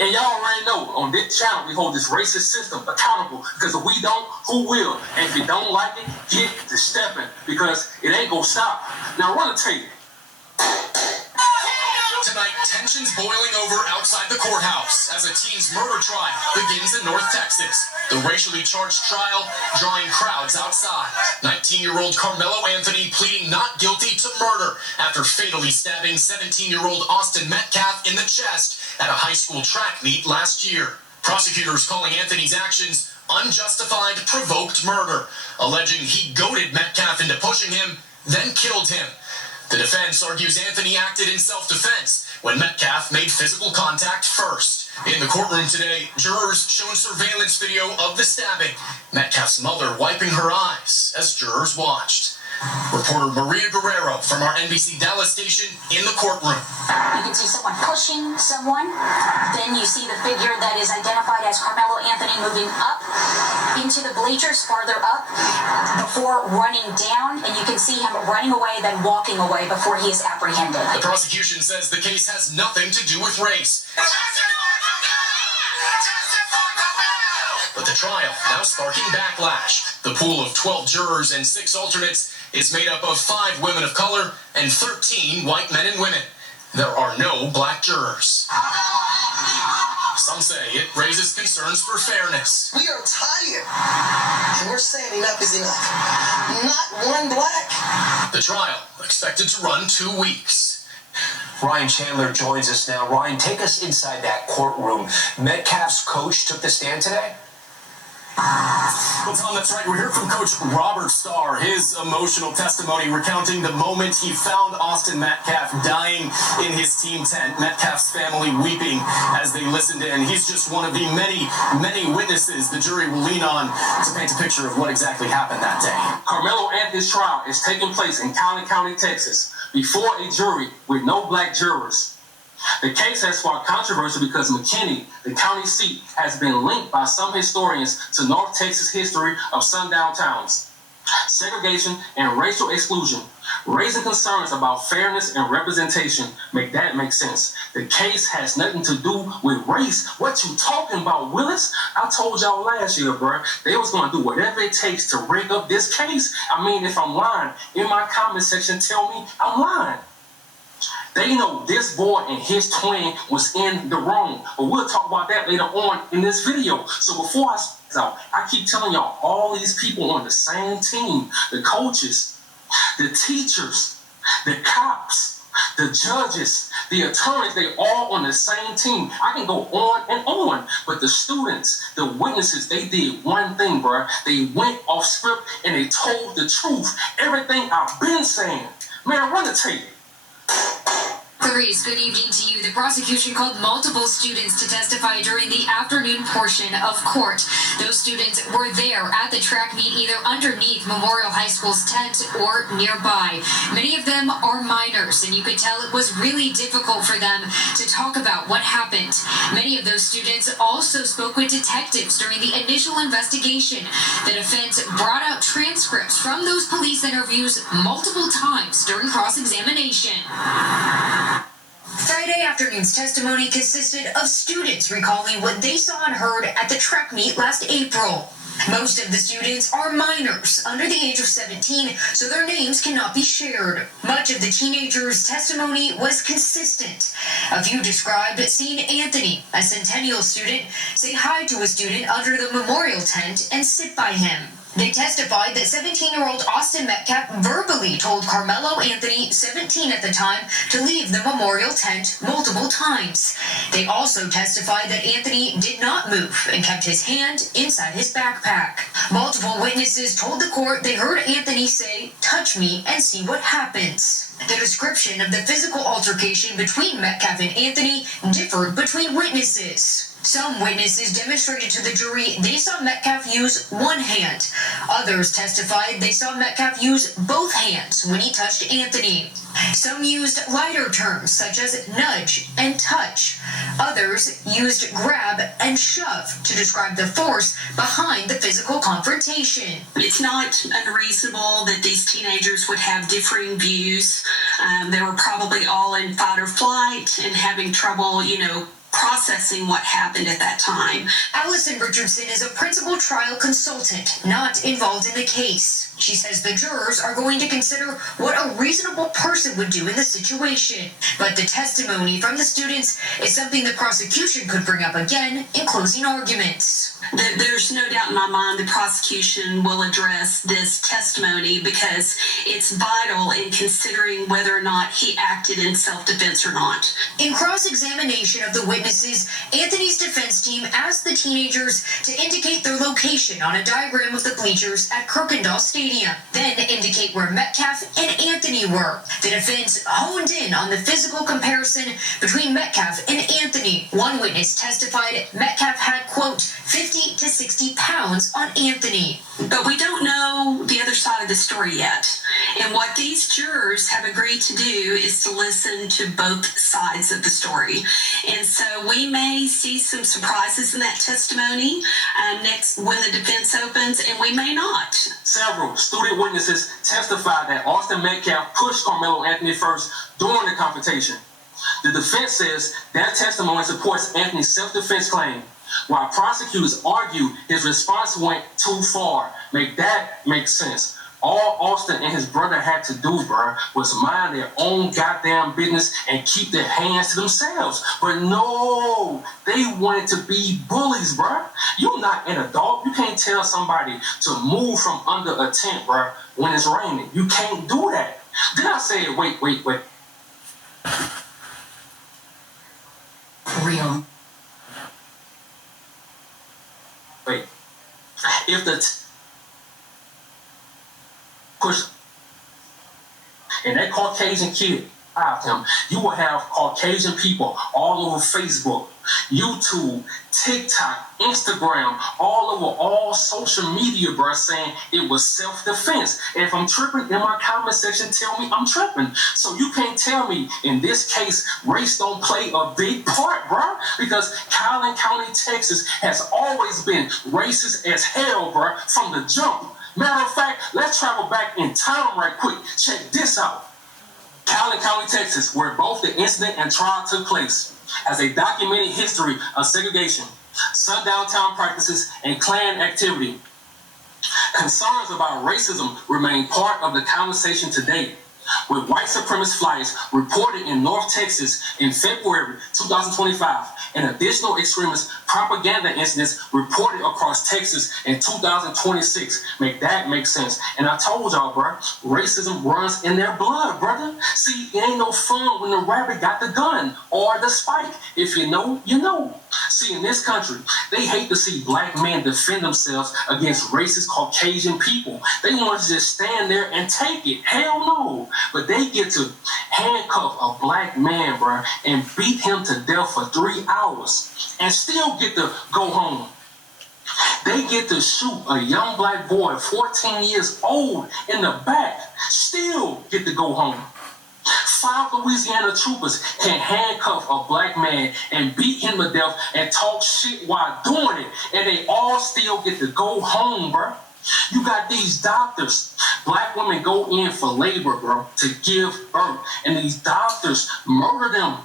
And y'all already know, on this channel, we hold this racist system accountable, because if we don't, who will? And if you don't like it, get to stepping, because it ain't gonna stop. Now run a tape. Tonight, tensions boiling over outside the courthouse as a teen's murder trial begins in North Texas. The racially charged trial drawing crowds outside. 19-year-old Carmelo Anthony pleading not guilty to murder after fatally stabbing 17-year-old Austin Metcalf in the chest at a high school track meet last year. Prosecutors calling Anthony's actions unjustified, provoked murder, alleging he goaded Metcalf into pushing him, then killed him. The defense argues Anthony acted in self-defense when Metcalf made physical contact first. In the courtroom today, jurors shown surveillance video of the stabbing. Metcalf's mother wiping her eyes as jurors watched. Reporter Maria Guerrero from our NBC Dallas station in the courtroom. You can see someone pushing someone. Then you see the figure that is identified as Carmelo Anthony moving up into the bleachers, farther up, before running down. And you can see him running away, then walking away before he is apprehended. The prosecution says the case has nothing to do with race. But the trial now sparking backlash. The pool of 12 jurors and 6 alternates is made up of 5 women of color and 13 white men and women. There are no black jurors. Some say it raises concerns for fairness. We are tired, and we're saying enough is enough. Not one black. The trial expected to run 2 weeks. Ryan Chandler joins us now. Ryan, take us inside that courtroom. Metcalf's coach took the stand today? Well, Tom, that's right. We're here from Coach Robert Starr. His emotional testimony recounting the moment he found Austin Metcalf dying in his team tent. Metcalf's family weeping as they listened in. He's just one of the many, many witnesses the jury will lean on to paint a picture of what exactly happened that day. Carmelo Anthony's trial is taking place in County, Texas, before a jury with no black jurors. The case has sparked controversy because McKinney, the county seat, has been linked by some historians to North Texas history of sundown towns, segregation, and racial exclusion, raising concerns about fairness and representation. Make sense. The case has nothing to do with race. What you talking about, Willis? I told y'all last year, bro, they was going to do whatever it takes to rig up this case. I mean, if I'm lying, in my comment section, tell me I'm lying. They know this boy and his twin was in the wrong, but we'll talk about that later on in this video. So before I speak out, I keep telling y'all, all these people on the same team, the coaches, the teachers, the cops, the judges, the attorneys, they all on the same team. I can go on and on, but the students, the witnesses, they did one thing, bro. They went off script and they told the truth. Everything I've been saying. Man, run the tape. Clarice, good evening to you. The prosecution called multiple students to testify during the afternoon portion of court. Those students were there at the track meet, either underneath Memorial High School's tent or nearby. Many of them are minors, and you could tell it was really difficult for them to talk about what happened. Many of those students also spoke with detectives during the initial investigation. The defense brought out transcripts from those police interviews multiple times during cross-examination. Friday afternoon's testimony consisted of students recalling what they saw and heard at the track meet last April. Most of the students are minors, under the age of 17, so their names cannot be shared. Much of the teenagers' testimony was consistent. A few described seeing Anthony, a Centennial student, say hi to a student under the memorial tent and sit by him. They testified that 17-year-old Austin Metcalf verbally told Carmelo Anthony, 17 at the time, to leave the memorial tent multiple times. They also testified that Anthony did not move and kept his hand inside his backpack. Multiple witnesses told the court they heard Anthony say, "Touch me and see what happens." The description of the physical altercation between Metcalf and Anthony differed between witnesses. Some witnesses demonstrated to the jury they saw Metcalf use one hand. Others testified they saw Metcalf use both hands when he touched Anthony. Some used lighter terms such as nudge and touch. Others used grab and shove to describe the force behind the physical confrontation. It's not unreasonable that these teenagers would have differing views. They were probably all in fight or flight and having trouble, processing what happened at that time. Allison Richardson is a principal trial consultant, not involved in the case. She says the jurors are going to consider what a reasonable person would do in the situation. But the testimony from the students is something the prosecution could bring up again in closing arguments. There's no doubt in my mind the prosecution will address this testimony because it's vital in considering whether or not he acted in self-defense or not. In cross-examination of the witnesses, Anthony's defense team asked the teenagers to indicate their location on a diagram of the bleachers at Kirkendall Stadium, then indicate where Metcalf and Anthony were. The defense honed in on the physical comparison between Metcalf and Anthony. One witness testified Metcalf had, quote, 50 to 60 pounds on Anthony. But we don't know the other side of the story yet. And what these jurors have agreed to do is to listen to both sides of the story. And so we may see some surprises in that testimony next when the defense opens, and we may not. Several student witnesses testified that Austin Metcalf pushed Carmelo Anthony first during the confrontation. The defense says that testimony supports Anthony's self-defense claim, while prosecutors argue his response went too far. Make that make sense. All Austin and his brother had to do, bro, was mind their own goddamn business and keep their hands to themselves. But no, they wanted to be bullies, bro. You're not an adult. You can't tell somebody to move from under a tent, bro, when it's raining. You can't do that. Then I said, wait. Real. Wait. If the push and that Caucasian kid out him, you will have Caucasian people all over Facebook, YouTube, TikTok, Instagram, all over all social media, bro, saying it was self-defense. And if I'm tripping, in my comment section, tell me I'm tripping. So you can't tell me in this case race don't play a big part, bro, because Collin County, Texas has always been racist as hell, bro, from the jump. Matter of fact, let's travel back in time right quick. Check this out. Collin County, Texas, where both the incident and trial took place, has a documented history of segregation, sundown town practices, and Klan activity. Concerns about racism remain part of the conversation today, with white supremacist flyers reported in North Texas in February 2025, and additional extremist propaganda incidents reported across Texas in 2026. Make that make sense. And I told y'all, bro, racism runs in their blood, brother. See, it ain't no fun when the rabbit got the gun or the spike. If you know, you know. See, in this country, they hate to see black men defend themselves against racist Caucasian people. They want to just stand there and take it. Hell no. But they get to handcuff a black man, bro, and beat him to death for 3 hours and still get to go home. They get to shoot a young black boy, 14 years old, in the back, still get to go home. 5 Louisiana troopers can handcuff a black man and beat him to death and talk shit while doing it, and they all still get to go home, bro. You got these doctors. Black women go in for labor, bro, to give birth, and these doctors murder them.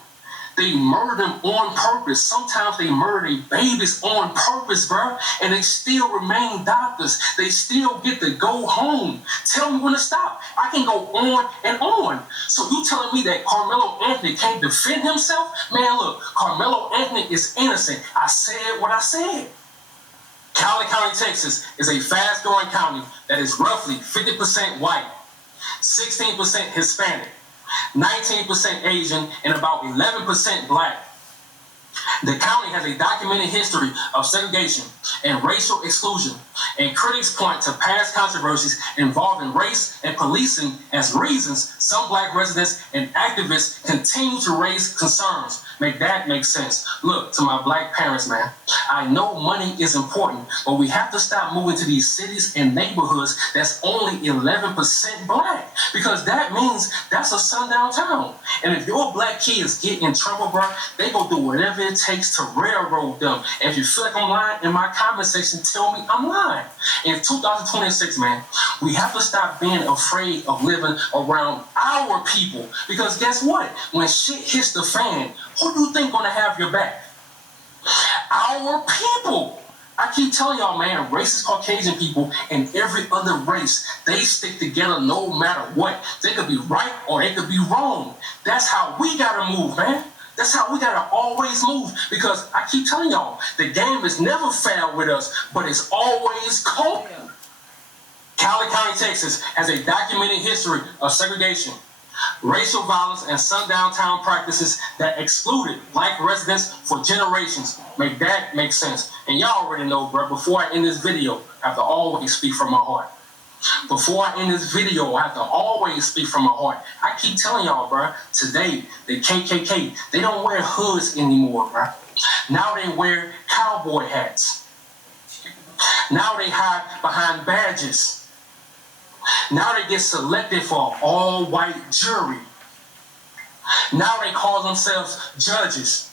They murder them on purpose. Sometimes they murder their babies on purpose, bro, and they still remain doctors. They still get to go home. Tell me when to stop. I can go on and on. So you telling me that Carmelo Anthony can't defend himself? Man, look, Carmelo Anthony is innocent. I said what I said. Collin County, Texas is a fast-growing county that is roughly 50% white, 16% Hispanic, 19% Asian, and about 11% black. The county has a documented history of segregation and racial exclusion, and critics point to past controversies involving race and policing as reasons some black residents and activists continue to raise concerns. Make that make sense. Look, to my black parents, man, I know money is important, but we have to stop moving to these cities and neighborhoods that's only 11% black, because that means that's a sundown town. And if your black kids get in trouble, bro, they go do whatever it takes to railroad them. And if you feel like I'm lying, in my comment section, tell me I'm lying. In 2026, man, we have to stop being afraid of living around our people, because guess what? When shit hits the fan, who do you think gonna have your back? Our people. I keep telling y'all, man, racist Caucasian people and every other race, they stick together no matter what. They could be right or they could be wrong. That's how we gotta move, man. That's how we gotta always move. Because I keep telling y'all, the game is never fair with us, but it's always cold. Cali County, Texas has a documented history of segregation, racial violence, and sundown town practices that excluded black residents for generations. Make that make sense. And y'all already know, bro, before I end this video, I have to always speak from my heart. Before I end this video, I have to always speak from my heart. I keep telling y'all, bro, today, the KKK, they don't wear hoods anymore, bro. Now they wear cowboy hats. Now they hide behind badges. Now they get selected for an all-white jury. Now they call themselves judges.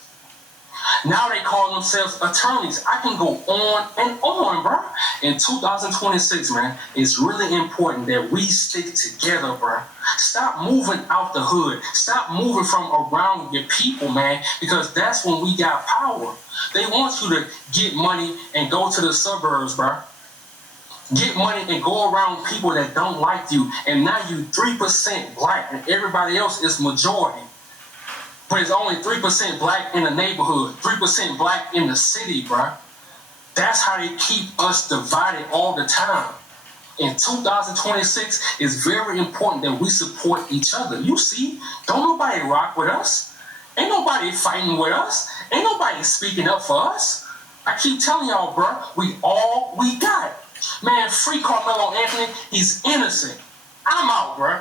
Now they call themselves attorneys. I can go on and on, bro. In 2026, man, it's really important that we stick together, bro. Stop moving out the hood. Stop moving from around your people, man, because that's when we got power. They want you to get money and go to the suburbs, bro. Get money and go around people that don't like you. And now you 3% black and everybody else is majority. But it's only 3% black in the neighborhood, 3% black in the city, bro. That's how they keep us divided all the time. In 2026, it's very important that we support each other. You see, don't nobody rock with us. Ain't nobody fighting with us. Ain't nobody speaking up for us. I keep telling y'all, bro, we all we got. Man, free Carmelo Anthony. He's innocent. I'm out, bro.